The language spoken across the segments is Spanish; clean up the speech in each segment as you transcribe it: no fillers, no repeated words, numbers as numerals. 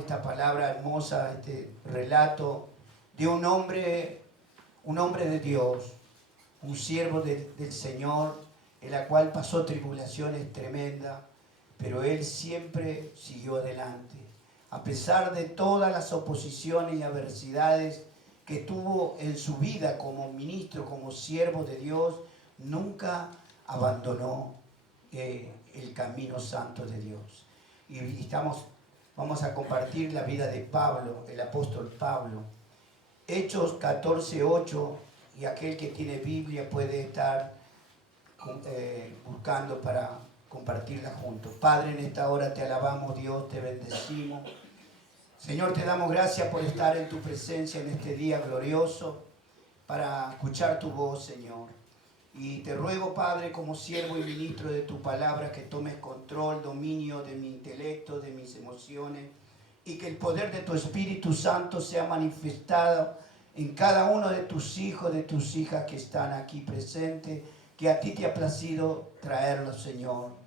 esta palabra hermosa, este relato de un hombre de Dios, un siervo del Señor, en la cual pasó tribulaciones tremendas, pero él siempre siguió adelante. A pesar de todas las oposiciones y adversidades que tuvo en su vida como ministro, como siervo de Dios, nunca abandonó el camino santo de Dios. Y vamos a compartir la vida de Pablo, el apóstol Pablo. Hechos 14:8, y aquel que tiene Biblia puede estar buscando para compartirla juntos. Padre, en esta hora te alabamos, Dios, te bendecimos. Señor, te damos gracias por estar en tu presencia en este día glorioso, para escuchar tu voz, Señor. Y te ruego, Padre, como siervo y ministro de tu palabra, que tomes control, dominio de mi intelecto, de mis emociones, y que el poder de tu Espíritu Santo sea manifestado en cada uno de tus hijos, de tus hijas que están aquí presentes, que a ti te ha placido traerlos, Señor.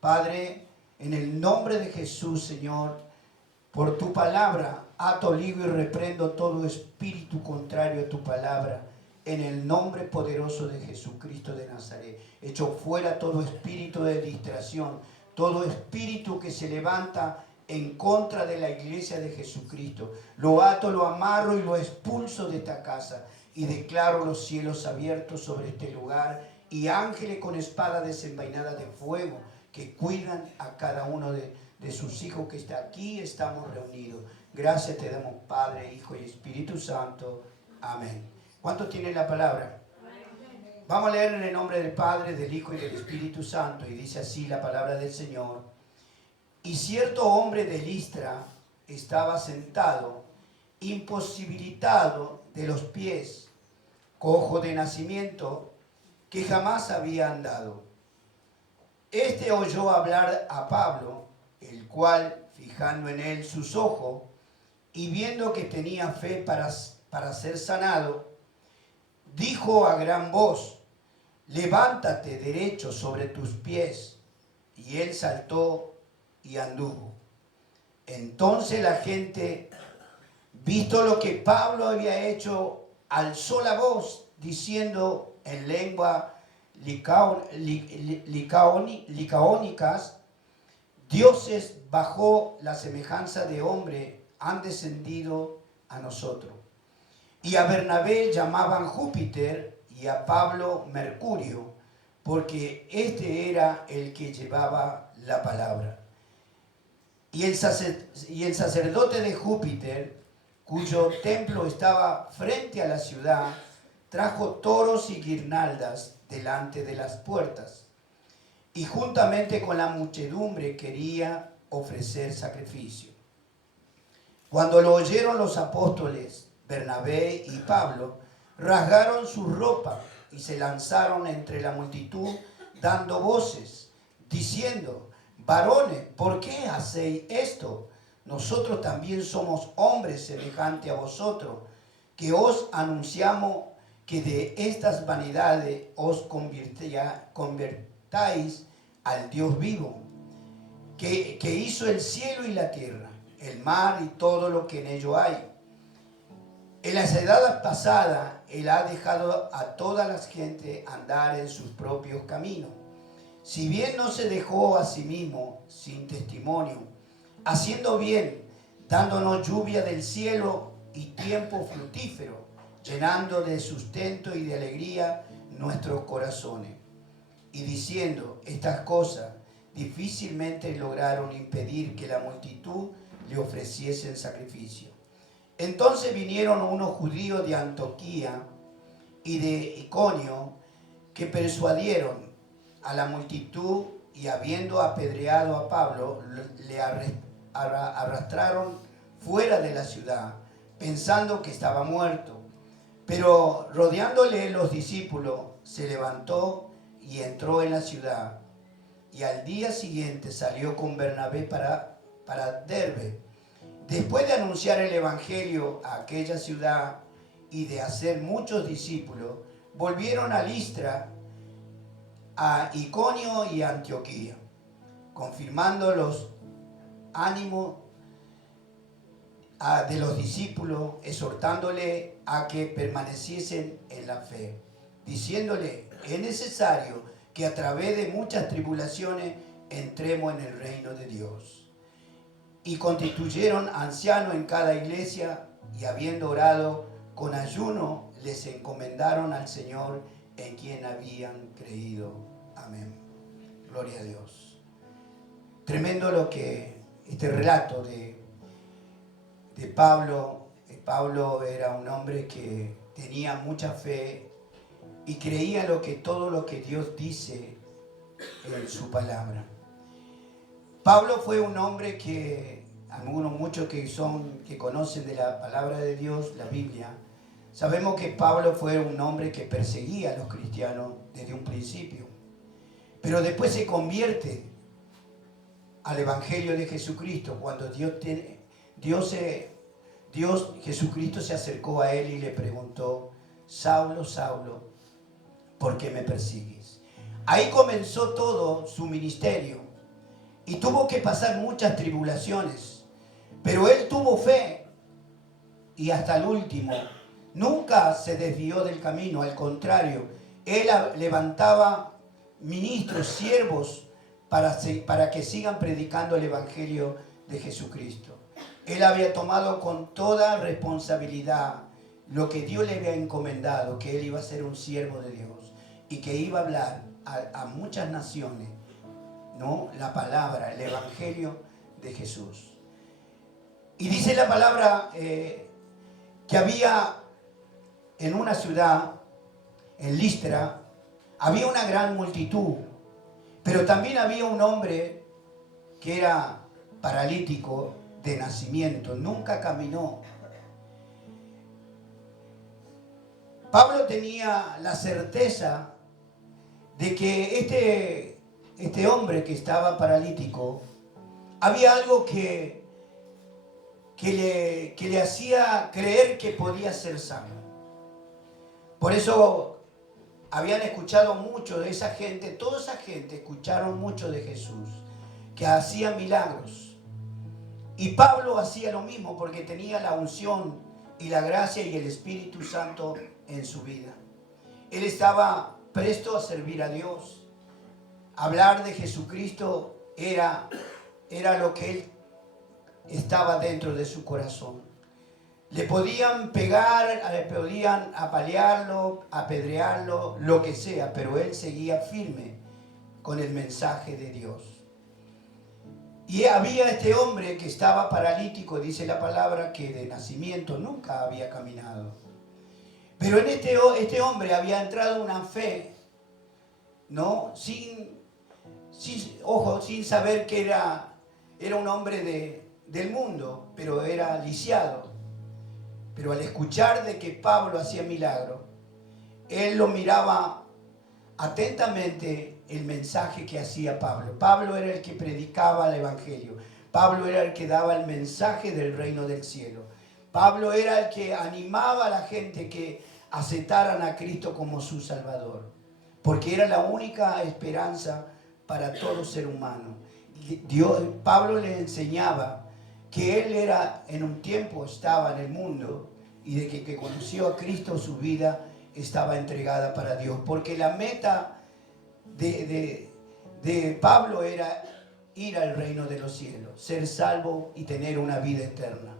Padre, en el nombre de Jesús, Señor, por tu palabra, ato, ligo y reprendo todo espíritu contrario a tu palabra, en el nombre poderoso de Jesucristo de Nazaret. Echo fuera todo espíritu de distracción, todo espíritu que se levanta en contra de la iglesia de Jesucristo. Lo ato, lo amarro y lo expulso de esta casa, y declaro los cielos abiertos sobre este lugar, y ángeles con espada desenvainada de fuego que cuidan a cada uno de sus hijos que está aquí. Estamos reunidos. Gracias te damos, Padre, Hijo y Espíritu Santo. Amén. ¿Cuántos tienen la palabra? Vamos a leer en el nombre del Padre, del Hijo y del Espíritu Santo. Y dice así la palabra del Señor. Y cierto hombre de Listra estaba sentado, imposibilitado de los pies, cojo de nacimiento, que jamás había andado. Este oyó hablar a Pablo, el cual, fijando en él sus ojos, y viendo que tenía fe para ser sanado, dijo a gran voz: levántate derecho sobre tus pies. Y él saltó y anduvo. Entonces la gente, visto lo que Pablo había hecho, alzó la voz, diciendo en lengua licaónicas: dioses bajo la semejanza de hombre han descendido a nosotros. Y a Bernabé llamaban Júpiter y a Pablo Mercurio, porque este era el que llevaba la palabra. Y el sacerdote de Júpiter, cuyo templo estaba frente a la ciudad, trajo toros y guirnaldas delante de las puertas, y juntamente con la muchedumbre quería ofrecer sacrificio. Cuando lo oyeron los apóstoles, Bernabé y Pablo, rasgaron su ropa y se lanzaron entre la multitud, dando voces, diciendo: varones, ¿por qué hacéis esto? Nosotros también somos hombres semejantes a vosotros, que os anunciamos que de estas vanidades os convertáis al Dios vivo, que hizo el cielo y la tierra, el mar y todo lo que en ello hay. En las edades pasadas, Él ha dejado a todas las gentes andar en sus propios caminos. Si bien no se dejó a sí mismo sin testimonio, haciendo bien, dándonos lluvia del cielo y tiempo fructífero, llenando de sustento y de alegría nuestros corazones. Y diciendo estas cosas, difícilmente lograron impedir que la multitud le ofreciesen sacrificio. Entonces vinieron unos judíos de Antioquía y de Iconio, que persuadieron a la multitud, y habiendo apedreado a Pablo, le arrastraron fuera de la ciudad, pensando que estaba muerto. Pero rodeándole los discípulos, se levantó y entró en la ciudad. Y al día siguiente salió con Bernabé para Derbe. Después de anunciar el evangelio a aquella ciudad y de hacer muchos discípulos, volvieron a Listra, a Iconio y a Antioquía, confirmando los ánimos de los discípulos, exhortándole a que permaneciesen en la fe, diciéndole: es necesario que a través de muchas tribulaciones entremos en el reino de Dios. Y constituyeron ancianos en cada iglesia, y habiendo orado con ayuno, les encomendaron al Señor en quien habían creído. Amén. Gloria a Dios. Tremendo lo que este relato de Pablo. Pablo era un hombre que tenía mucha fe y creía todo lo que Dios dice en su palabra. Pablo fue un hombre que, muchos que conocen de la palabra de Dios, la Biblia, sabemos que Pablo fue un hombre que perseguía a los cristianos desde un principio, pero después se convierte al Evangelio de Jesucristo cuando Jesucristo se acercó a él y le preguntó: Saulo, Saulo, ¿por qué me persigues? Ahí comenzó todo su ministerio y tuvo que pasar muchas tribulaciones, pero él tuvo fe y hasta el último nunca se desvió del camino. Al contrario, él levantaba ministros, siervos, para que sigan predicando el Evangelio de Jesucristo. Él había tomado con toda responsabilidad lo que Dios le había encomendado, que él iba a ser un siervo de Dios y que iba a hablar a muchas naciones, ¿no?, la palabra, el Evangelio de Jesús. Y dice la palabra que había en una ciudad, en Listra, había una gran multitud, pero también había un hombre que era paralítico de nacimiento, nunca caminó. Pablo tenía la certeza de que este hombre que estaba paralítico, había algo que le hacía creer que podía ser sano. Por eso habían escuchado mucho de esa gente, toda esa gente escucharon mucho de Jesús, que hacía milagros. Y Pablo hacía lo mismo porque tenía la unción y la gracia y el Espíritu Santo en su vida. Él estaba presto a servir a Dios. Hablar de Jesucristo era lo que él estaba dentro de su corazón. Le podían pegar, le podían apalearlo, apedrearlo, lo que sea, pero él seguía firme con el mensaje de Dios. Y había este hombre que estaba paralítico, dice la palabra, que de nacimiento nunca había caminado. Pero en este hombre había entrado una fe, ¿no? Sin saber que era un hombre del mundo, pero era lisiado. Pero al escuchar de que Pablo hacía milagros, él lo miraba atentamente el mensaje que hacía Pablo. Pablo era el que predicaba el Evangelio. Pablo era el que daba el mensaje del reino del cielo. Pablo era el que animaba a la gente que aceptaran a Cristo como su Salvador, porque era la única esperanza para todo ser humano. Pablo le enseñaba que él en un tiempo estaba en el mundo y de que conoció a Cristo, su vida estaba entregada para Dios, porque la meta de Pablo era ir al reino de los cielos, ser salvo y tener una vida eterna.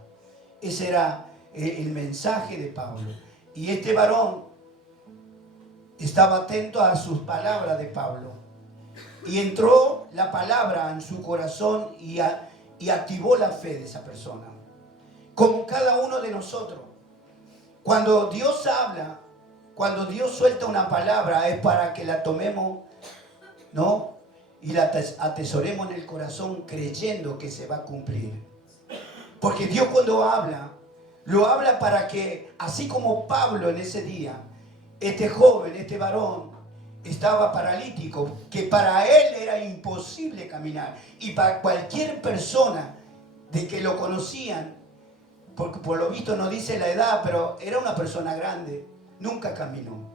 Ese era el mensaje de Pablo. Y este varón estaba atento a sus palabras de Pablo. Y entró la palabra en su corazón y activó la fe de esa persona. Como cada uno de nosotros. Cuando Dios habla, cuando Dios suelta una palabra, es para que la tomemos, ¿no?, y la atesoremos en el corazón creyendo que se va a cumplir. Porque Dios cuando habla, lo habla para que, así como Pablo en ese día, este joven, este varón, estaba paralítico, que para él era imposible caminar. Y para cualquier persona de que lo conocían, porque por lo visto no dice la edad, pero era una persona grande, nunca caminó.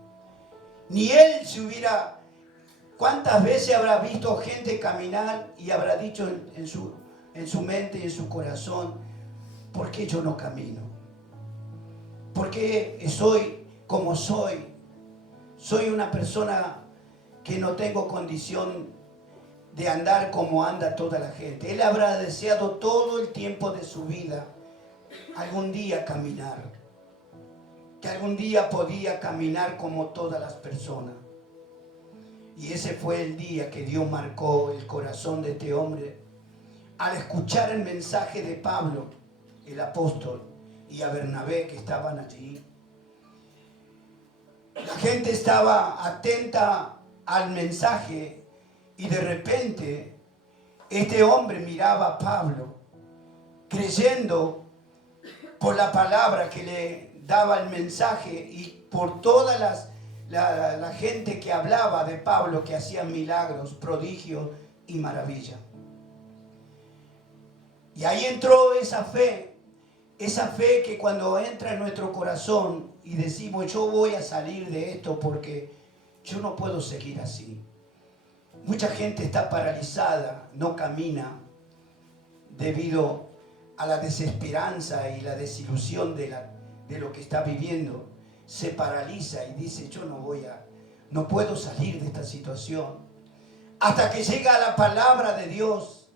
Ni él se hubiera... ¿Cuántas veces habrá visto gente caminar y habrá dicho en su mente y en su corazón: ¿por qué yo no camino? ¿Por qué soy como soy? Soy una persona que no tengo condición de andar como anda toda la gente. Él habrá deseado todo el tiempo de su vida algún día caminar, que algún día podía caminar como todas las personas. Y ese fue el día que Dios marcó el corazón de este hombre al escuchar el mensaje de Pablo, el apóstol, y a Bernabé, que estaban allí. La gente estaba atenta al mensaje y de repente este hombre miraba a Pablo creyendo por la palabra que le daba el mensaje y por toda la gente que hablaba de Pablo, que hacía milagros, prodigios y maravillas. Y ahí entró esa fe que cuando entra en nuestro corazón y decimos, yo voy a salir de esto porque yo no puedo seguir así. Mucha gente está paralizada, no camina debido a la desesperanza y la desilusión de lo que está viviendo. Se paraliza y dice, yo no puedo salir de esta situación. Hasta que llega la palabra de Dios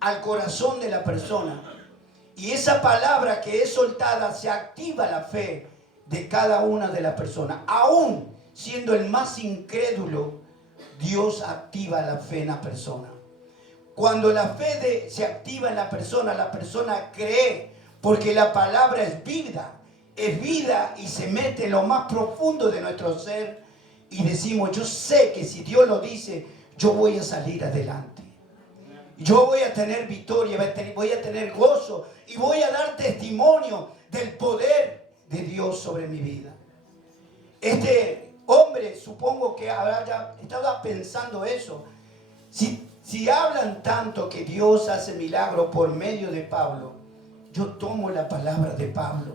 al corazón de la persona. Y esa palabra que es soltada, se activa la fe de cada una de las personas. Aún siendo el más incrédulo, Dios activa la fe en la persona. Cuando la fe se activa en la persona cree, porque la palabra es vida y se mete en lo más profundo de nuestro ser y decimos, yo sé que si Dios lo dice, yo voy a salir adelante. Yo voy a tener victoria, voy a tener gozo y voy a dar testimonio del poder de Dios sobre mi vida. Este hombre, supongo que habrá estado pensando eso. Si hablan tanto que Dios hace milagros por medio de Pablo, yo tomo la palabra de Pablo.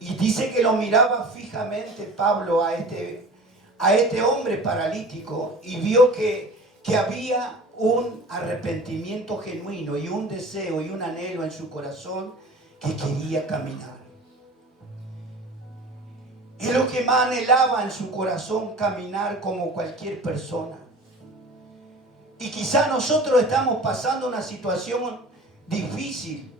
Y dice que lo miraba fijamente Pablo a este hombre paralítico y vio que había un arrepentimiento genuino y un deseo y un anhelo en su corazón que quería caminar. Es lo que más anhelaba en su corazón, caminar como cualquier persona. Y quizá nosotros estamos pasando una situación difícil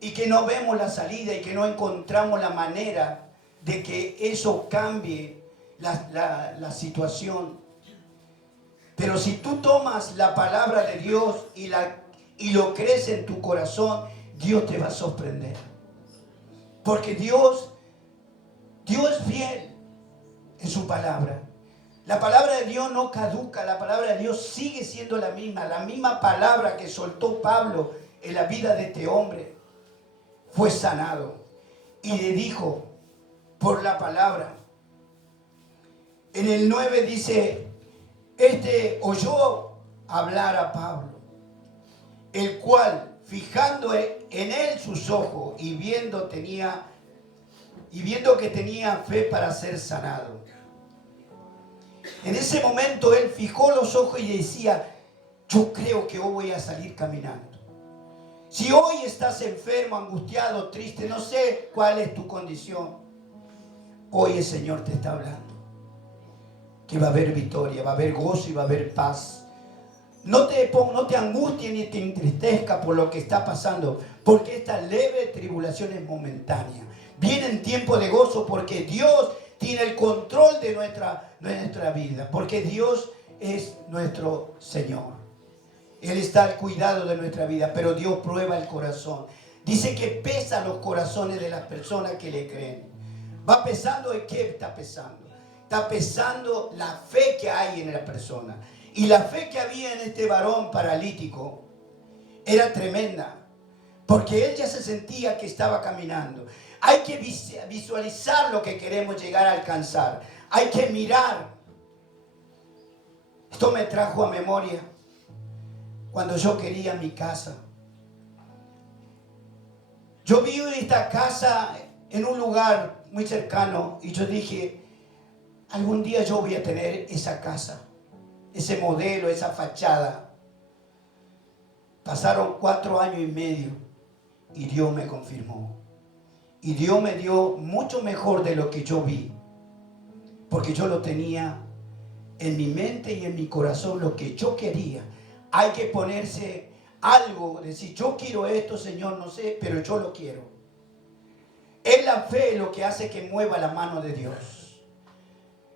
y que no vemos la salida y que no encontramos la manera de que eso cambie la situación. Pero si tú tomas la palabra de Dios y lo crees en tu corazón, Dios te va a sorprender. Porque Dios es fiel en su palabra. La palabra de Dios no caduca, la palabra de Dios sigue siendo la misma palabra que soltó Pablo en la vida de este hombre. Fue sanado y le dijo por la palabra. En el 9 dice, oyó hablar a Pablo, el cual, fijando en él sus ojos y viendo que tenía fe para ser sanado. En ese momento él fijó los ojos y decía, yo creo que hoy voy a salir caminando. Si hoy estás enfermo, angustiado, triste, no sé cuál es tu condición, hoy el Señor te está hablando. Que va a haber victoria, va a haber gozo y va a haber paz. No te angusties ni te entristezca por lo que está pasando, porque esta leve tribulación es momentánea. Viene tiempo de gozo porque Dios tiene el control de nuestra vida, porque Dios es nuestro Señor. Él está al cuidado de nuestra vida, pero Dios prueba el corazón. Dice que pesa los corazones de las personas que le creen. Va pesando, ¿y qué está pesando? Está pesando la fe que hay en la persona. Y la fe que había en este varón paralítico era tremenda, porque él ya se sentía que estaba caminando. Hay que visualizar lo que queremos llegar a alcanzar. Hay que mirar. Esto me trajo a memoria cuando yo quería mi casa. Yo vi esta casa en un lugar muy cercano y yo dije, algún día yo voy a tener esa casa, ese modelo, esa fachada. Pasaron 4 años y medio y Dios me confirmó. Y Dios me dio mucho mejor de lo que yo vi, porque yo lo tenía en mi mente y en mi corazón, lo que yo quería. Hay que ponerse algo, decir, yo quiero esto, Señor, no sé, pero yo lo quiero. Es la fe lo que hace que mueva la mano de Dios.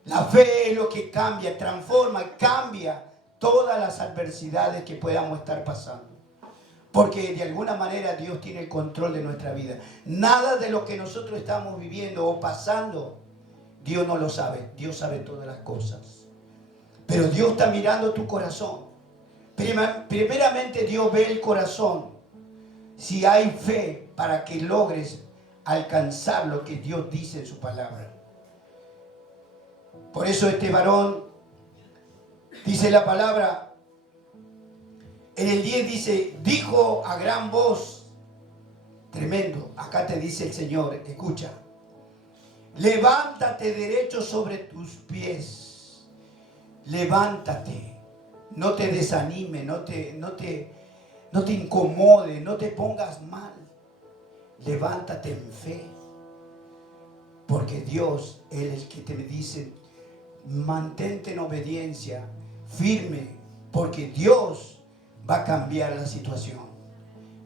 La fe es lo que cambia, transforma, cambia todas las adversidades que podamos estar pasando. Porque de alguna manera Dios tiene el control de nuestra vida. Nada de lo que nosotros estamos viviendo o pasando, Dios no lo sabe. Dios sabe todas las cosas. Pero Dios está mirando tu corazón. Primeramente Dios ve el corazón. Si hay fe para que logres alcanzar lo que Dios dice en su palabra. Por eso este varón, dice la palabra, en el 10 dice, dijo a gran voz, tremendo, acá te dice el Señor, escucha, levántate derecho sobre tus pies, levántate, no te desanime, no te incomode, no te pongas mal, levántate en fe, porque Dios es el que te dice, mantente en obediencia, firme, porque Dios va a cambiar la situación.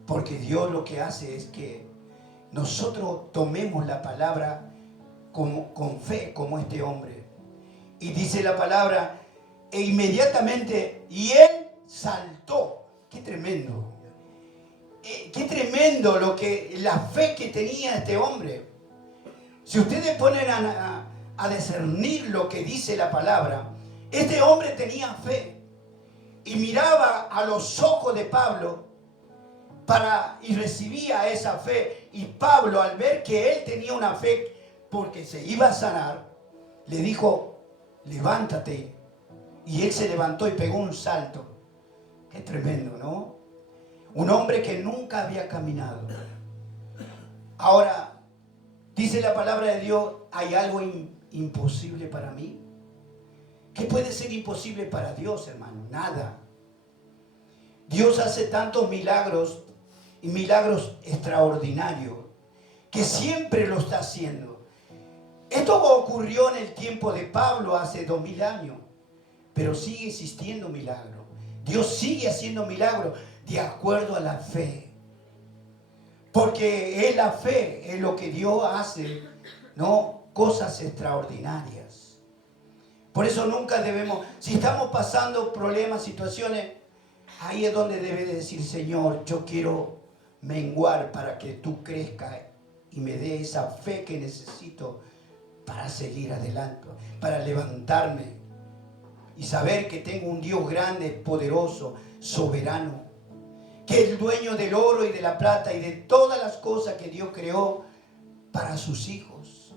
Porque Dios lo que hace es que nosotros tomemos la palabra con fe, como este hombre. Y dice la palabra, e inmediatamente, y él saltó. ¡Qué tremendo! ¡Qué tremendo la fe que tenía este hombre! Si ustedes ponen a discernir lo que dice la palabra, este hombre tenía fe. Y miraba a los ojos de Pablo y recibía esa fe. Y Pablo, al ver que él tenía una fe porque se iba a sanar, le dijo, levántate. Y él se levantó y pegó un salto. Qué tremendo, ¿no? Un hombre que nunca había caminado. Ahora, dice la palabra de Dios, ¿hay algo imposible para mí? ¿Qué puede ser imposible para Dios, hermano? Nada. Dios hace tantos milagros y milagros extraordinarios que siempre lo está haciendo. Esto ocurrió en el tiempo de Pablo hace 2000 años, pero sigue existiendo milagro. Dios sigue haciendo milagros de acuerdo a la fe. Porque es la fe, es lo que Dios hace, ¿no? Cosas extraordinarias. Por eso nunca debemos, si estamos pasando problemas, situaciones, ahí es donde debe decir, Señor, yo quiero menguar para que tú crezcas y me dé esa fe que necesito para seguir adelante, para levantarme y saber que tengo un Dios grande, poderoso, soberano, que es el dueño del oro y de la plata y de todas las cosas que Dios creó para sus hijos.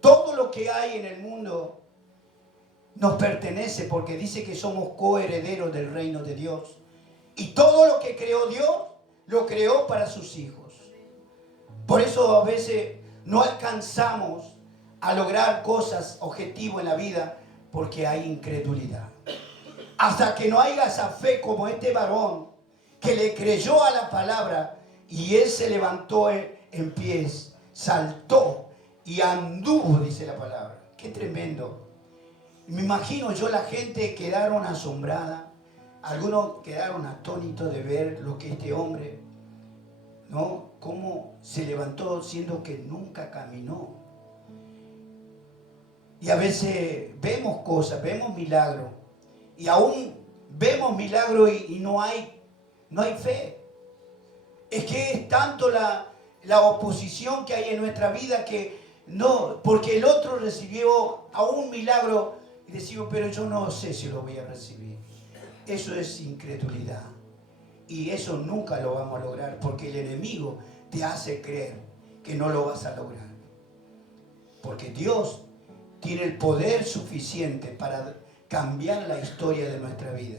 Todo lo que hay en el mundo nos pertenece porque dice que somos coherederos del reino de Dios. Y todo lo que creó Dios, lo creó para sus hijos. Por eso a veces no alcanzamos a lograr cosas, objetivos en la vida, porque hay incredulidad. Hasta que no haya esa fe como este varón que le creyó a la palabra y él se levantó en pies, saltó y anduvo, dice la palabra. ¡Qué tremendo! Me imagino yo, la gente quedaron asombrada, algunos quedaron atónitos de ver lo que este hombre, ¿no? Cómo se levantó siendo que nunca caminó. Y a veces vemos cosas, vemos milagros, y aún vemos milagros y no hay fe. Es que es tanto la oposición que hay en nuestra vida que no, porque el otro recibió a un milagro y decimos, pero yo no sé si lo voy a recibir. Eso es incredulidad. Y eso nunca lo vamos a lograr porque el enemigo te hace creer que no lo vas a lograr. Porque Dios tiene el poder suficiente para cambiar la historia de nuestra vida.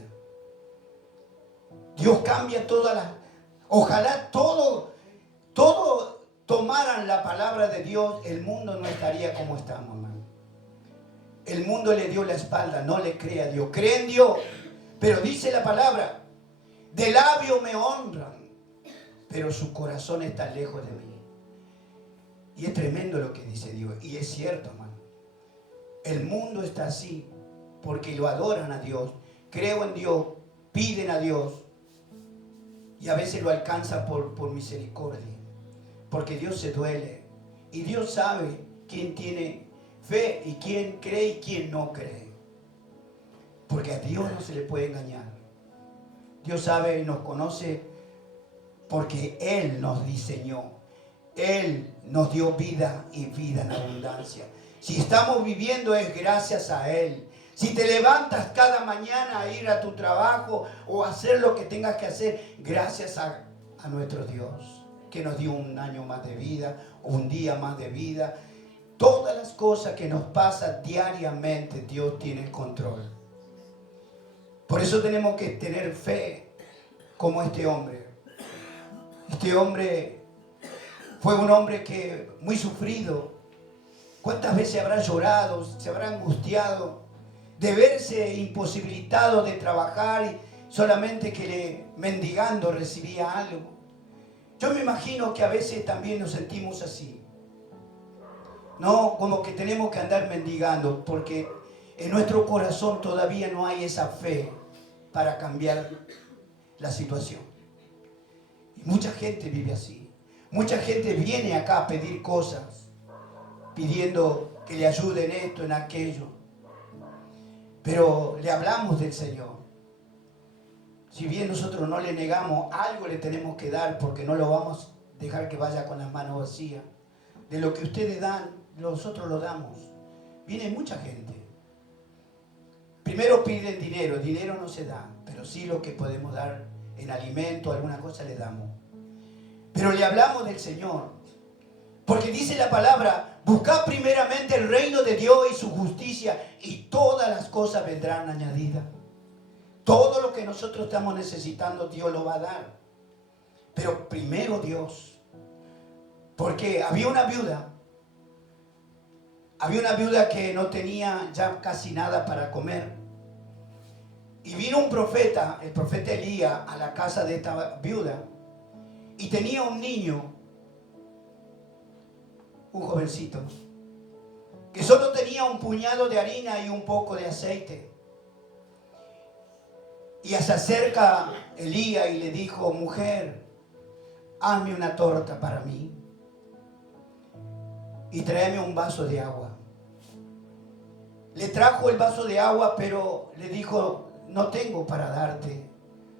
Dios cambia todas las... Ojalá todo tomaran la palabra de Dios, el mundo no estaría como estamos, hermano. El mundo le dio la espalda, no le cree a Dios. Cree en Dios, pero dice la palabra, de labio me honran, pero su corazón está lejos de mí. Y es tremendo lo que dice Dios. Y es cierto, hermano. El mundo está así porque lo adoran a Dios, creen en Dios, piden a Dios y a veces lo alcanza por misericordia. Porque Dios se duele y Dios sabe quién tiene fe y quién cree y quién no cree. Porque a Dios no se le puede engañar. Dios sabe y nos conoce porque Él nos diseñó. Él nos dio vida y vida en abundancia. Si estamos viviendo es gracias a Él. Si te levantas cada mañana a ir a tu trabajo o a hacer lo que tengas que hacer, gracias a nuestro Dios, que nos dio un año más de vida, un día más de vida. Todas las cosas que nos pasan diariamente, Dios tiene el control. Por eso tenemos que tener fe como este hombre. Este hombre fue un hombre que muy sufrido. ¿Cuántas veces habrá llorado, se habrá angustiado de verse imposibilitado de trabajar y solamente que mendigando recibía algo? Yo me imagino que a veces también nos sentimos así. No, como que tenemos que andar mendigando porque en nuestro corazón todavía no hay esa fe para cambiar la situación. Y mucha gente vive así. Mucha gente viene acá a pedir cosas, pidiendo que le ayuden esto, en aquello. Pero le hablamos del Señor. Si bien nosotros no le negamos, algo le tenemos que dar porque no lo vamos a dejar que vaya con las manos vacías. De lo que ustedes dan, nosotros lo damos. Viene mucha gente. Primero piden dinero, dinero no se da, pero sí lo que podemos dar en alimento, alguna cosa le damos. Pero le hablamos del Señor. Porque dice la palabra, buscad primeramente el reino de Dios y su justicia y todas las cosas vendrán añadidas. Todo lo que nosotros estamos necesitando Dios lo va a dar. Pero primero Dios. Porque había una viuda que no tenía ya casi nada para comer. Y vino un profeta, el profeta Elías, a la casa de esta viuda. Y tenía un niño, un jovencito, que solo tenía un puñado de harina y un poco de aceite. Y se acerca Elías y le dijo, mujer, hazme una torta para mí y tráeme un vaso de agua. Le trajo el vaso de agua, pero le dijo, no tengo para darte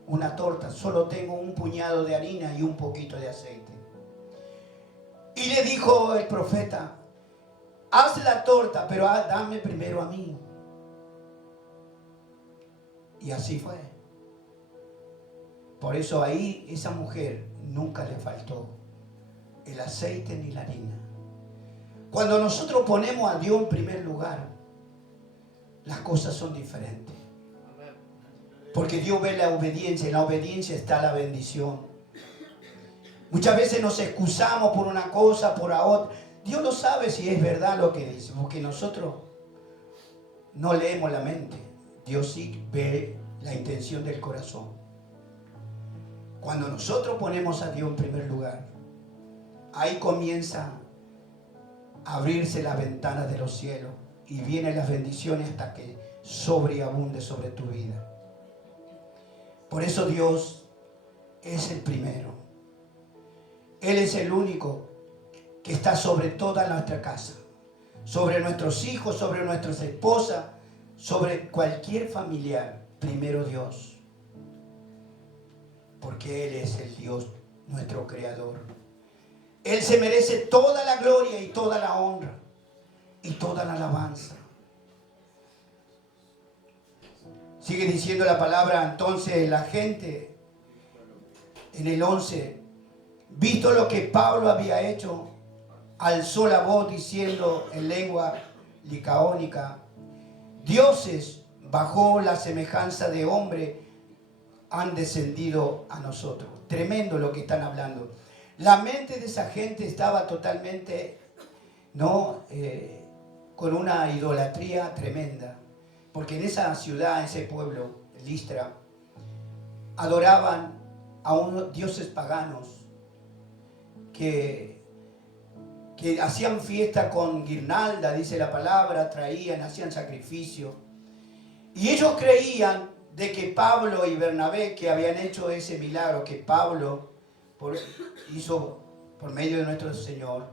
una torta, solo tengo un puñado de harina y un poquito de aceite. Y le dijo el profeta, haz la torta, pero dame primero a mí. Y así fue. Por eso ahí esa mujer nunca le faltó el aceite ni la harina. Cuando nosotros ponemos a Dios en primer lugar, las cosas son diferentes. Porque Dios ve la obediencia, en la obediencia está la bendición. Muchas veces nos excusamos por una cosa, por la otra. Dios no sabe si es verdad lo que dice, porque nosotros no leemos la mente. Dios sí ve la intención del corazón. Cuando nosotros ponemos a Dios en primer lugar, ahí comienza a abrirse las ventanas de los cielos y vienen las bendiciones hasta que sobreabunde sobre tu vida. Por eso Dios es el primero. Él es el único que está sobre toda nuestra casa, sobre nuestros hijos, sobre nuestras esposas, sobre cualquier familiar. Primero Dios, porque Él es el Dios, nuestro creador. Él se merece toda la gloria y toda la honra y toda la alabanza. Sigue diciendo la palabra, entonces la gente, en el 11, visto lo que Pablo había hecho, alzó la voz diciendo en lengua licaónica, dioses bajo la semejanza de hombre han descendido a nosotros. Tremendo lo que están hablando. La mente de esa gente estaba totalmente, con una idolatría tremenda. Porque en esa ciudad, en ese pueblo, Listra, adoraban a unos dioses paganos que hacían fiesta con guirnalda, dice la palabra, traían, hacían sacrificio. Y ellos creían de que Pablo y Bernabé, que habían hecho ese milagro que Pablo hizo por medio de nuestro Señor,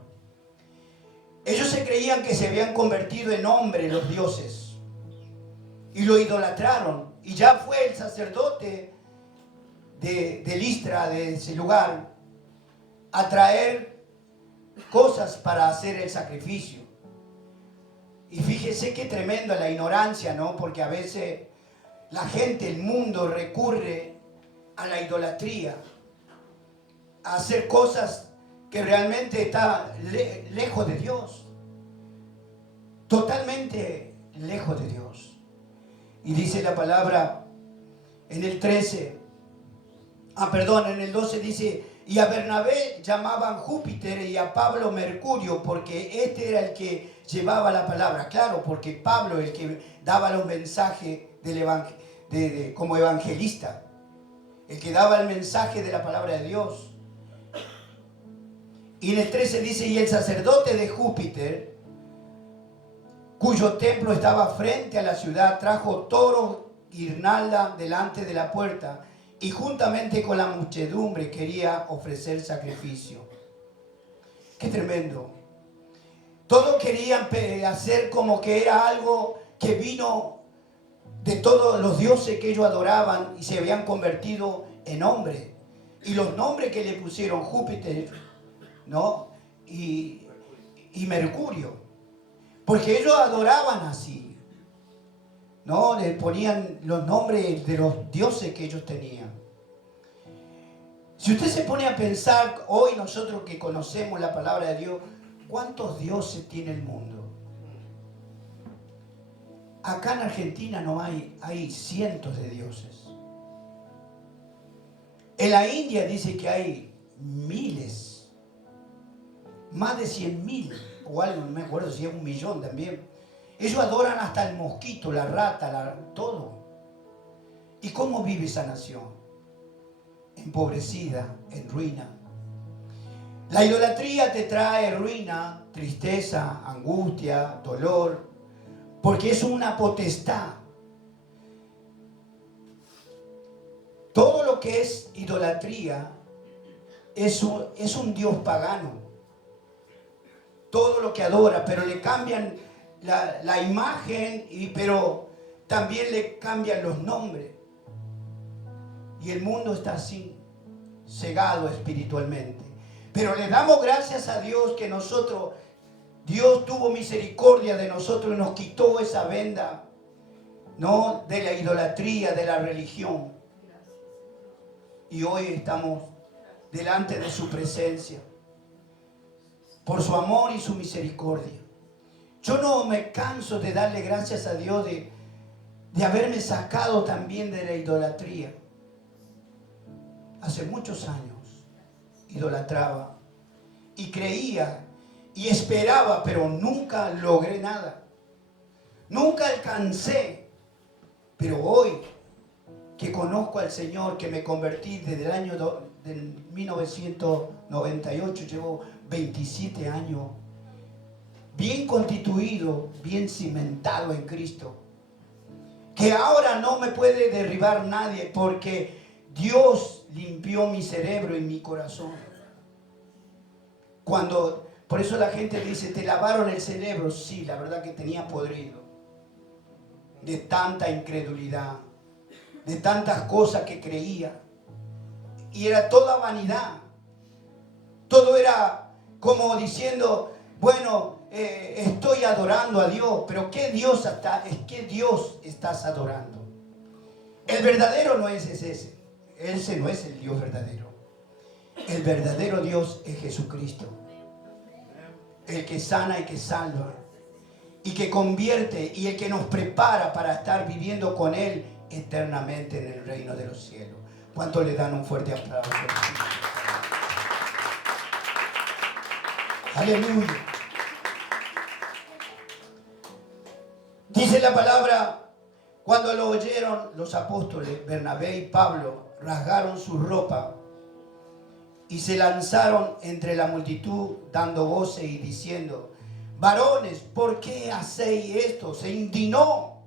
ellos se creían que se habían convertido en hombres los dioses y lo idolatraron. Y ya fue el sacerdote de Listra, de ese lugar, a traer cosas para hacer el sacrificio. Y fíjese qué tremenda la ignorancia, ¿no? Porque a veces la gente, el mundo recurre a la idolatría, a hacer cosas que realmente están lejos de Dios, totalmente lejos de Dios. Y dice la palabra en el 13, en el 12 dice: y a Bernabé llamaban Júpiter y a Pablo Mercurio, porque este era el que llevaba la palabra. Claro, porque Pablo es el que daba los mensajes como evangelista, el que daba el mensaje de la palabra de Dios. Y en el 13 dice: y el sacerdote de Júpiter, cuyo templo estaba frente a la ciudad, trajo toros, guirnalda delante de la puerta, y juntamente con la muchedumbre quería ofrecer sacrificio. ¡Qué tremendo! Todos querían hacer como que era algo que vino de todos los dioses que ellos adoraban y se habían convertido en hombres. Y los nombres que le pusieron: Júpiter, ¿no? Y Mercurio. Porque ellos adoraban así, ¿no? Le ponían los nombres de los dioses que ellos tenían. Si usted se pone a pensar, hoy nosotros que conocemos la palabra de Dios, ¿cuántos dioses tiene el mundo? Acá en Argentina no hay cientos de dioses. En la India dice que hay miles, más de 100.000 o algo, no me acuerdo si es 1.000.000 también. Ellos adoran hasta el mosquito, la rata, todo. ¿Y cómo vive esa nación? Empobrecida, en ruina. La idolatría te trae ruina, tristeza, angustia, dolor, porque es una potestad. Todo lo que es idolatría es un dios pagano. Todo lo que adora, pero le cambian la imagen, pero también le cambian los nombres. Y el mundo está así, cegado espiritualmente. Pero le damos gracias a Dios que Dios tuvo misericordia de nosotros y nos quitó esa venda, ¿no? De la idolatría, de la religión. Y hoy estamos delante de su presencia, por su amor y su misericordia. Yo no me canso de darle gracias a Dios de haberme sacado también de la idolatría. Hace muchos años idolatraba y creía y esperaba, pero nunca logré nada. Nunca alcancé. Pero hoy que conozco al Señor, que me convertí desde el año del 1998, llevo 27 años, bien constituido, bien cimentado en Cristo, que ahora no me puede derribar nadie, porque Dios limpió mi cerebro y mi corazón. Por eso la gente dice: ¿te lavaron el cerebro? Sí, la verdad que tenía podrido de tanta incredulidad, de tantas cosas que creía, y era toda vanidad. Todo era como diciendo: bueno, estoy adorando a Dios, pero ¿qué Dios estás adorando? El verdadero no es ese. Ese no es el Dios verdadero. El verdadero Dios es Jesucristo, el que sana y que salva, y que convierte, y el que nos prepara para estar viviendo con Él eternamente en el reino de los cielos. ¿Cuántos le dan un fuerte aplauso? Aleluya. Dice la palabra: cuando lo oyeron los apóstoles, Bernabé y Pablo rasgaron su ropa y se lanzaron entre la multitud dando voces y diciendo: varones, ¿por qué hacéis esto? Se indignó.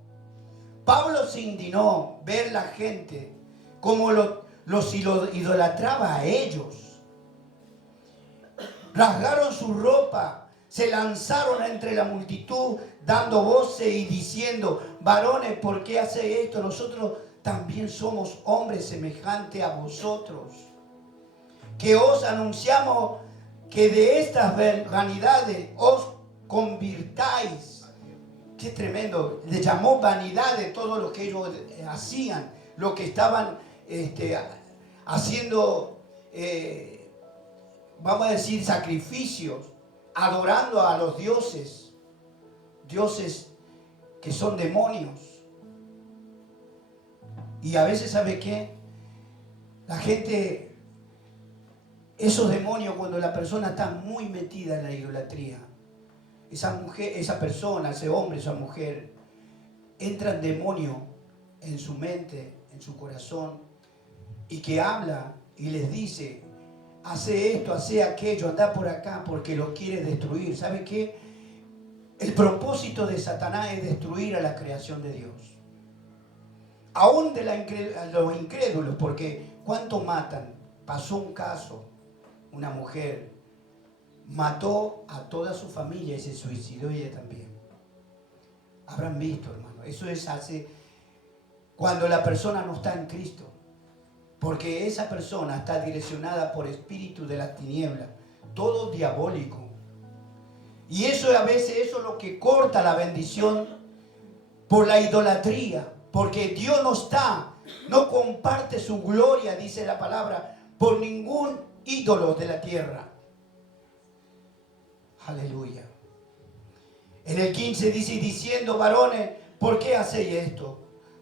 Pablo se indignó ver la gente como los idolatraba a ellos. Rasgaron su ropa, se lanzaron entre la multitud dando voces y diciendo: varones, ¿por qué hacéis esto? Nosotros también somos hombres semejantes a vosotros, que os anunciamos que de estas vanidades os convirtáis. Qué tremendo. Le llamó vanidad de todo lo que ellos hacían, lo que estaban haciendo, vamos a decir, sacrificios, adorando a los dioses que son demonios. Y a veces, ¿sabe qué? La gente, esos demonios, cuando la persona está muy metida en la idolatría, esa mujer, esa persona, ese hombre, esa mujer, entran demonios en su mente, en su corazón, y que habla y les dice: hace esto, hace aquello, anda por acá, porque los quiere destruir. ¿Sabe qué? El propósito de Satanás es destruir a la creación de Dios. Aún de los incrédulos, porque ¿cuánto matan? Pasó un caso, una mujer mató a toda su familia y se suicidó ella también. Habrán visto, hermano. Eso es cuando la persona no está en Cristo. Porque esa persona está direccionada por espíritu de las tinieblas, todo diabólico. Y eso a veces eso es lo que corta la bendición por la idolatría. Porque Dios no comparte su gloria, dice la palabra, por ningún ídolo de la tierra. Aleluya. En el 15 dice: diciendo: varones, ¿por qué hacéis esto?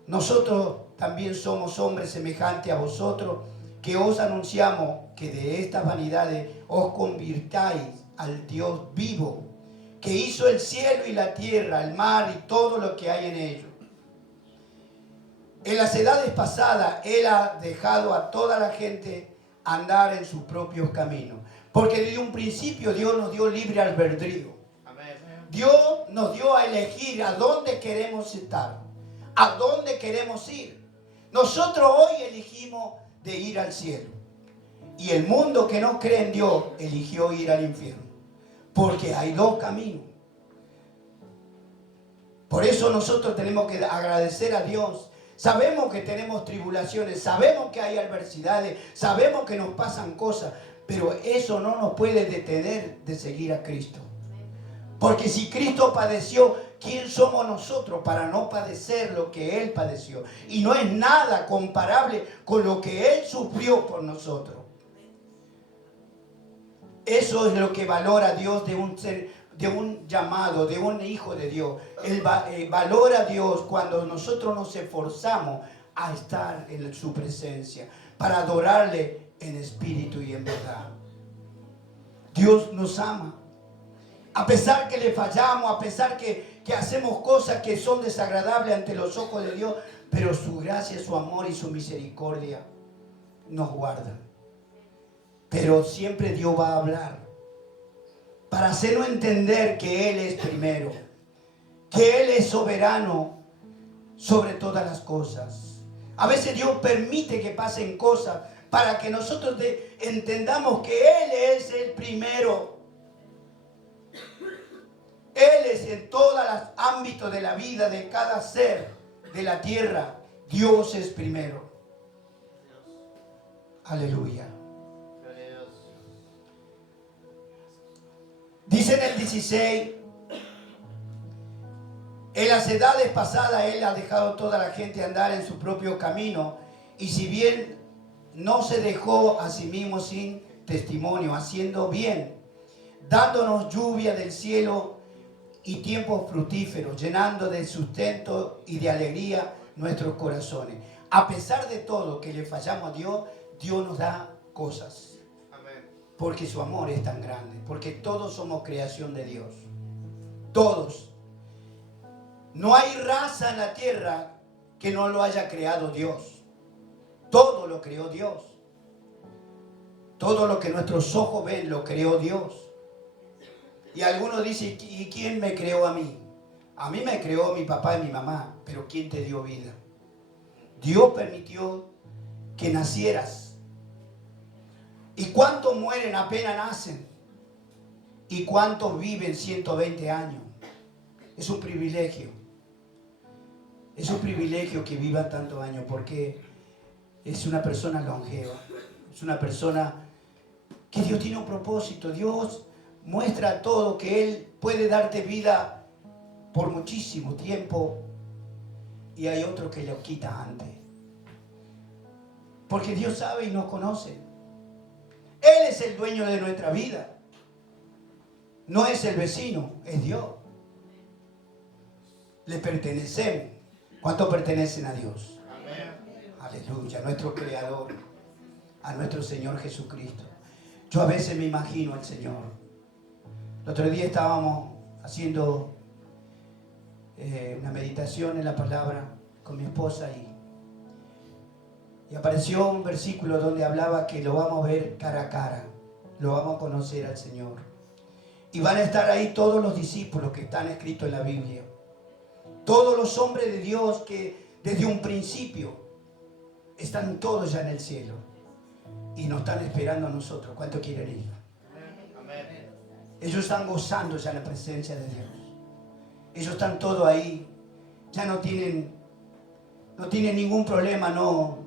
Nosotros también somos hombres semejantes a vosotros, que os anunciamos que de estas vanidades os convirtáis al Dios vivo, que hizo el cielo y la tierra, el mar y todo lo que hay en ellos. En las edades pasadas, Él ha dejado a toda la gente andar en sus propios caminos. Porque desde un principio Dios nos dio libre albedrío. Dios nos dio a elegir a dónde queremos estar, a dónde queremos ir. Nosotros hoy elegimos de ir al cielo. Y el mundo que no cree en Dios eligió ir al infierno. Porque hay dos caminos. Por eso nosotros tenemos que agradecer a Dios. Sabemos que tenemos tribulaciones, sabemos que hay adversidades, sabemos que nos pasan cosas, pero eso no nos puede detener de seguir a Cristo. Porque si Cristo padeció, ¿quién somos nosotros para no padecer lo que Él padeció? Y no es nada comparable con lo que Él sufrió por nosotros. Eso es lo que valora Dios de un llamado, de un hijo de Dios. Él valora a Dios cuando nosotros nos esforzamos a estar en su presencia, para adorarle en espíritu y en verdad. Dios nos ama. A pesar que le fallamos, a pesar que hacemos cosas que son desagradables ante los ojos de Dios, pero su gracia, su amor y su misericordia nos guardan. Pero siempre Dios va a hablar para hacernos entender que Él es primero, que Él es soberano sobre todas las cosas. A veces Dios permite que pasen cosas para que nosotros entendamos que Él es el primero. Él es en todos los ámbitos de la vida de cada ser de la tierra. Dios es primero. Aleluya. Dice en el 16: en las edades pasadas Él ha dejado toda la gente andar en su propio camino, y si bien no se dejó a sí mismo sin testimonio, haciendo bien, dándonos lluvia del cielo y tiempos fructíferos, llenando de sustento y de alegría nuestros corazones. A pesar de todo que le fallamos a Dios, Dios nos da cosas. Porque su amor es tan grande. Porque todos somos creación de Dios. Todos. No hay raza en la tierra que no lo haya creado Dios. Todo lo creó Dios. Todo lo que nuestros ojos ven lo creó Dios. Y algunos dicen, ¿y quién me creó a mí? A mí me creó mi papá y mi mamá, pero ¿quién te dio vida? Dios permitió que nacieras. ¿Y cuántos mueren apenas nacen? ¿Y cuántos viven 120 años? Es un privilegio. Es un privilegio que viva tantos años porque es una persona longeva. Es una persona que Dios tiene un propósito. Dios muestra todo que Él puede darte vida por muchísimo tiempo y hay otro que lo quita antes. Porque Dios sabe y nos conoce. Él es el dueño de nuestra vida. No es el vecino, es Dios. Le pertenecemos. ¿Cuántos pertenecen a Dios? Amén. Aleluya, a nuestro Creador, a nuestro Señor Jesucristo. Yo a veces me imagino al Señor. El otro día estábamos haciendo una meditación en la palabra con mi esposa y apareció un versículo donde hablaba que lo vamos a ver cara a cara, lo vamos a conocer al Señor. Y van a estar ahí todos los discípulos que están escritos en la Biblia. Todos los hombres de Dios que desde un principio están todos ya en el cielo y nos están esperando a nosotros. ¿Cuánto quieren ir? Amén. Ellos están gozando ya la presencia de Dios. Ellos están todos ahí. Ya no tienen ningún problema, no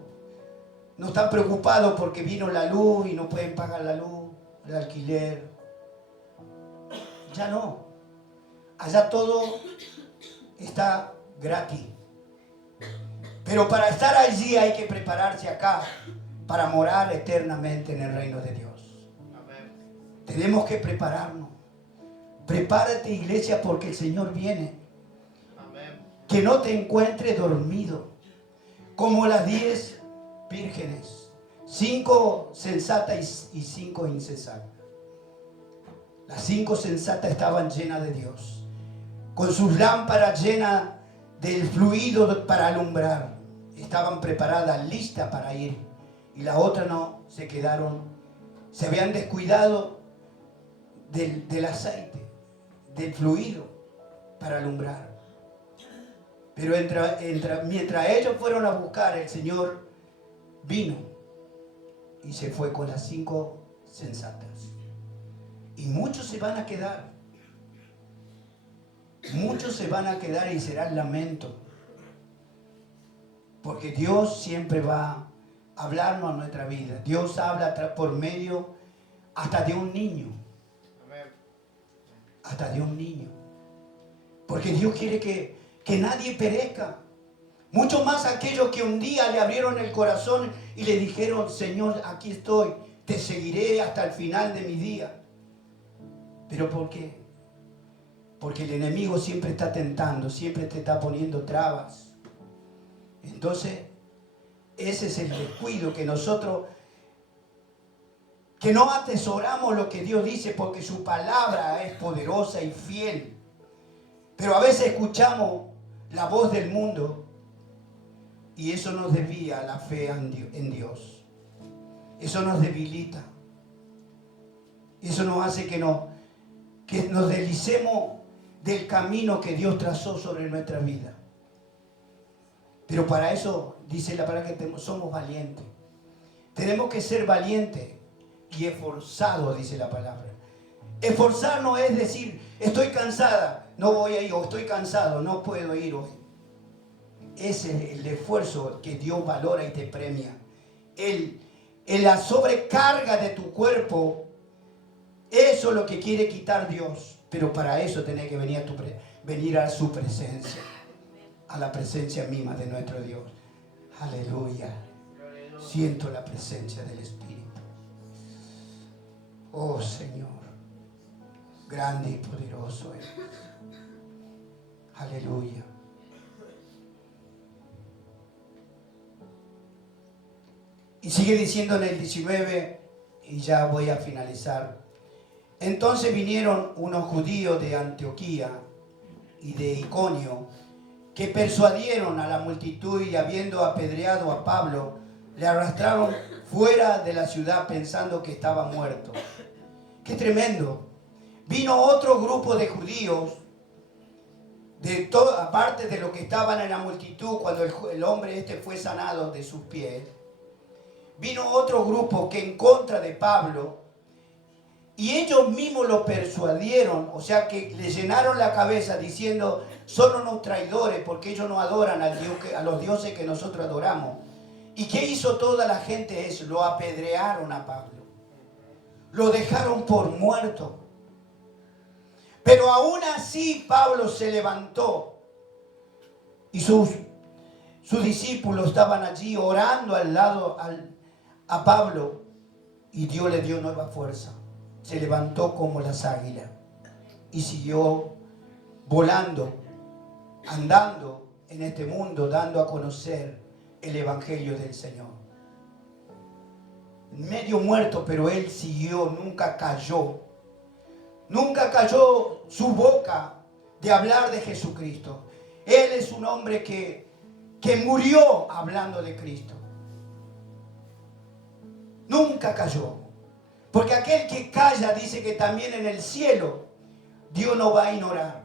están preocupados porque vino la luz y no pueden pagar la luz, el alquiler. Ya no. Allá todo está gratis. Pero para estar allí hay que prepararse acá para morar eternamente en el reino de Dios. Amén. Tenemos que prepararnos. Prepárate, iglesia, porque el Señor viene. Amén. Que no te encuentre dormido como las 10 vírgenes, 5 sensatas y 5 insensatas. Las 5 sensatas estaban llenas de Dios, con sus lámparas llenas del fluido para alumbrar. Estaban preparadas, listas para ir. Y las otras no, se habían descuidado del aceite, del fluido para alumbrar. Pero mientras ellos fueron a buscar, el Señor vino y se fue con las 5 sensatas. Y muchos se van a quedar. Muchos se van a quedar y será el lamento. Porque Dios siempre va a hablarnos a nuestra vida. Dios habla por medio hasta de un niño. Hasta de un niño. Porque Dios quiere que nadie perezca. Mucho más aquellos que un día le abrieron el corazón y le dijeron: Señor, aquí estoy, te seguiré hasta el final de mi día. ¿Pero por qué? Porque el enemigo siempre está tentando, siempre te está poniendo trabas. Entonces, ese es el descuido que nosotros, que no atesoramos lo que Dios dice, porque su palabra es poderosa y fiel. Pero a veces escuchamos la voz del mundo y eso nos desvía la fe en Dios. Eso nos debilita. Eso nos hace que nos deslicemos del camino que Dios trazó sobre nuestra vida. Pero para eso dice la palabra que somos valientes. Tenemos que ser valientes y esforzados, dice la palabra. Esforzarnos es decir: estoy cansada, no voy a ir, o estoy cansado, no puedo ir hoy. Ese es el esfuerzo que Dios valora y te premia. La sobrecarga de tu cuerpo, eso es lo que quiere quitar Dios. Pero para eso tenés que venir a su presencia, a la presencia misma de nuestro Dios. Aleluya. Siento la presencia del Espíritu. Oh Señor, grande y poderoso eres. Aleluya. Y sigue diciendo en el 19, y ya voy a finalizar. Entonces vinieron unos judíos de Antioquía y de Iconio, que persuadieron a la multitud, y habiendo apedreado a Pablo, le arrastraron fuera de la ciudad pensando que estaba muerto. ¡Qué tremendo! Vino otro grupo de judíos, aparte de lo que estaban en la multitud cuando el hombre fue sanado de sus pies. Vino otro grupo que en contra de Pablo, y ellos mismos lo persuadieron, o sea que le llenaron la cabeza diciendo, son unos traidores porque ellos no adoran a los dioses que nosotros adoramos. ¿Y qué hizo toda la gente? Lo apedrearon a Pablo. Lo dejaron por muerto. Pero aún así Pablo se levantó y sus discípulos estaban allí orando al lado a Pablo, y Dios le dio nueva fuerza. Se levantó como las águilas y siguió volando, andando en este mundo, dando a conocer el Evangelio del Señor. Medio muerto, pero él siguió, nunca cayó. Nunca cayó su boca de hablar de Jesucristo. Él es un hombre que murió hablando de Cristo. Nunca cayó. Porque aquel que calla dice que también en el cielo Dios no va a ignorar.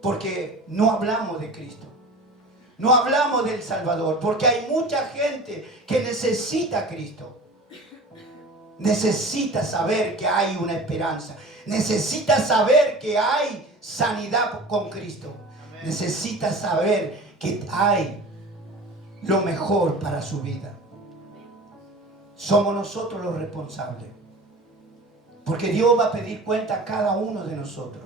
Porque no hablamos de Cristo. No hablamos del Salvador. Porque hay mucha gente que necesita a Cristo. Necesita saber que hay una esperanza. Necesita saber que hay sanidad con Cristo. Amén. Necesita saber que hay lo mejor para su vida. Somos nosotros los responsables. Porque Dios va a pedir cuenta a cada uno de nosotros.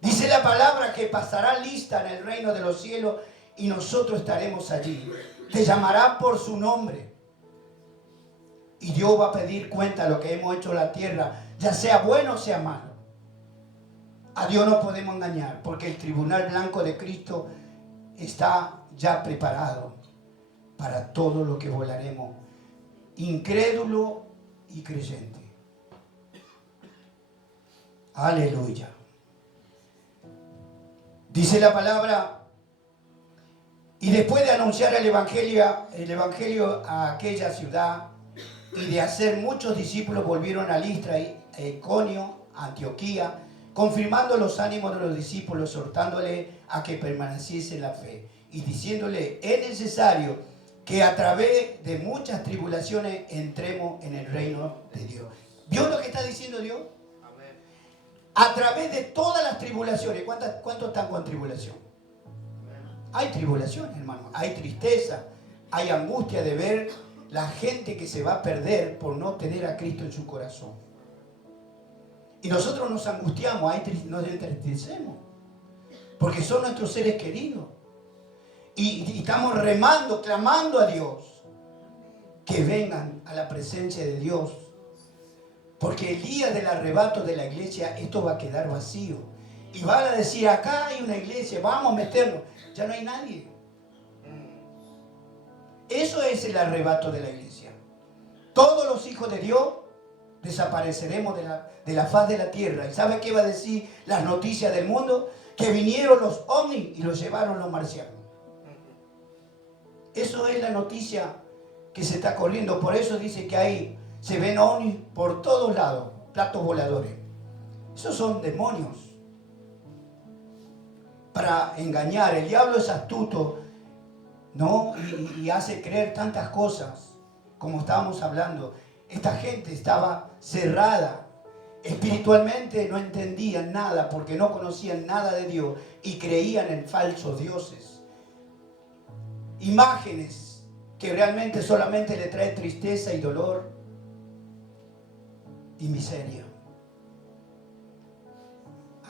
Dice la palabra que pasará lista en el reino de los cielos y nosotros estaremos allí. Te llamará por su nombre. Y Dios va a pedir cuenta de lo que hemos hecho en la tierra, ya sea bueno o sea malo. A Dios no podemos engañar, porque el tribunal blanco de Cristo está ya preparado para todo lo que volaremos, incrédulo y creyente. Aleluya. Dice la palabra, y después de anunciar el evangelio a aquella ciudad y de hacer muchos discípulos, volvieron a Listra, a Iconio, a Antioquía, confirmando los ánimos de los discípulos, exhortándole a que permaneciese en la fe y diciéndole, es necesario que a través de muchas tribulaciones entremos en el reino de Dios. ¿Vio lo que está diciendo Dios? Amén. A través de todas las tribulaciones. ¿Cuántos están con tribulación? Amén. Hay tribulación, hermano. Hay tristeza, hay angustia de ver la gente que se va a perder por no tener a Cristo en su corazón. Y nosotros nos angustiamos, nos entristecemos, porque son nuestros seres queridos. Y estamos remando, clamando a Dios que vengan a la presencia de Dios. Porque el día del arrebato de la iglesia, esto va a quedar vacío. Y van a decir, acá hay una iglesia, vamos a meternos. Ya no hay nadie. Eso es el arrebato de la iglesia. Todos los hijos de Dios desapareceremos de la faz de la tierra. ¿Y sabe qué va a decir las noticias del mundo? Que vinieron los ovnis y los llevaron los marcianos. Eso es la noticia que se está corriendo. Por eso dice que se ven ovnis por todos lados, platos voladores. Esos son demonios para engañar. El diablo es astuto, ¿no? Y hace creer tantas cosas, como estábamos hablando. Esta gente estaba cerrada. Espiritualmente no entendían nada porque no conocían nada de Dios y creían en falsos dioses. Imágenes que realmente solamente le trae tristeza y dolor y miseria.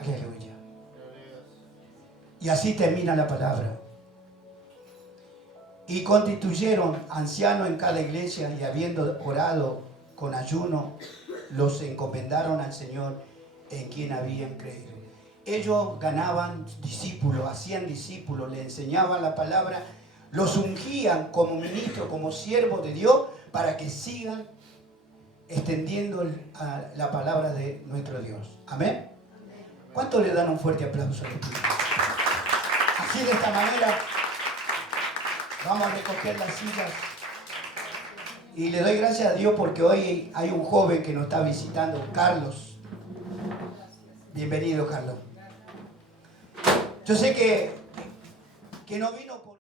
Aleluya. Y así termina la palabra. Y constituyeron ancianos en cada iglesia y habiendo orado con ayuno, los encomendaron al Señor en quien habían creído. Ellos ganaban discípulos, hacían discípulos, le enseñaban la palabra, los ungían como ministros, como siervos de Dios, para que sigan extendiendo la palabra de nuestro Dios. Amén. ¿Cuántos le dan un fuerte aplauso a Espíritu? Así de esta manera vamos a recoger las sillas. Y le doy gracias a Dios porque hoy hay un joven que nos está visitando, Carlos. Bienvenido, Carlos. Yo sé que no vino por...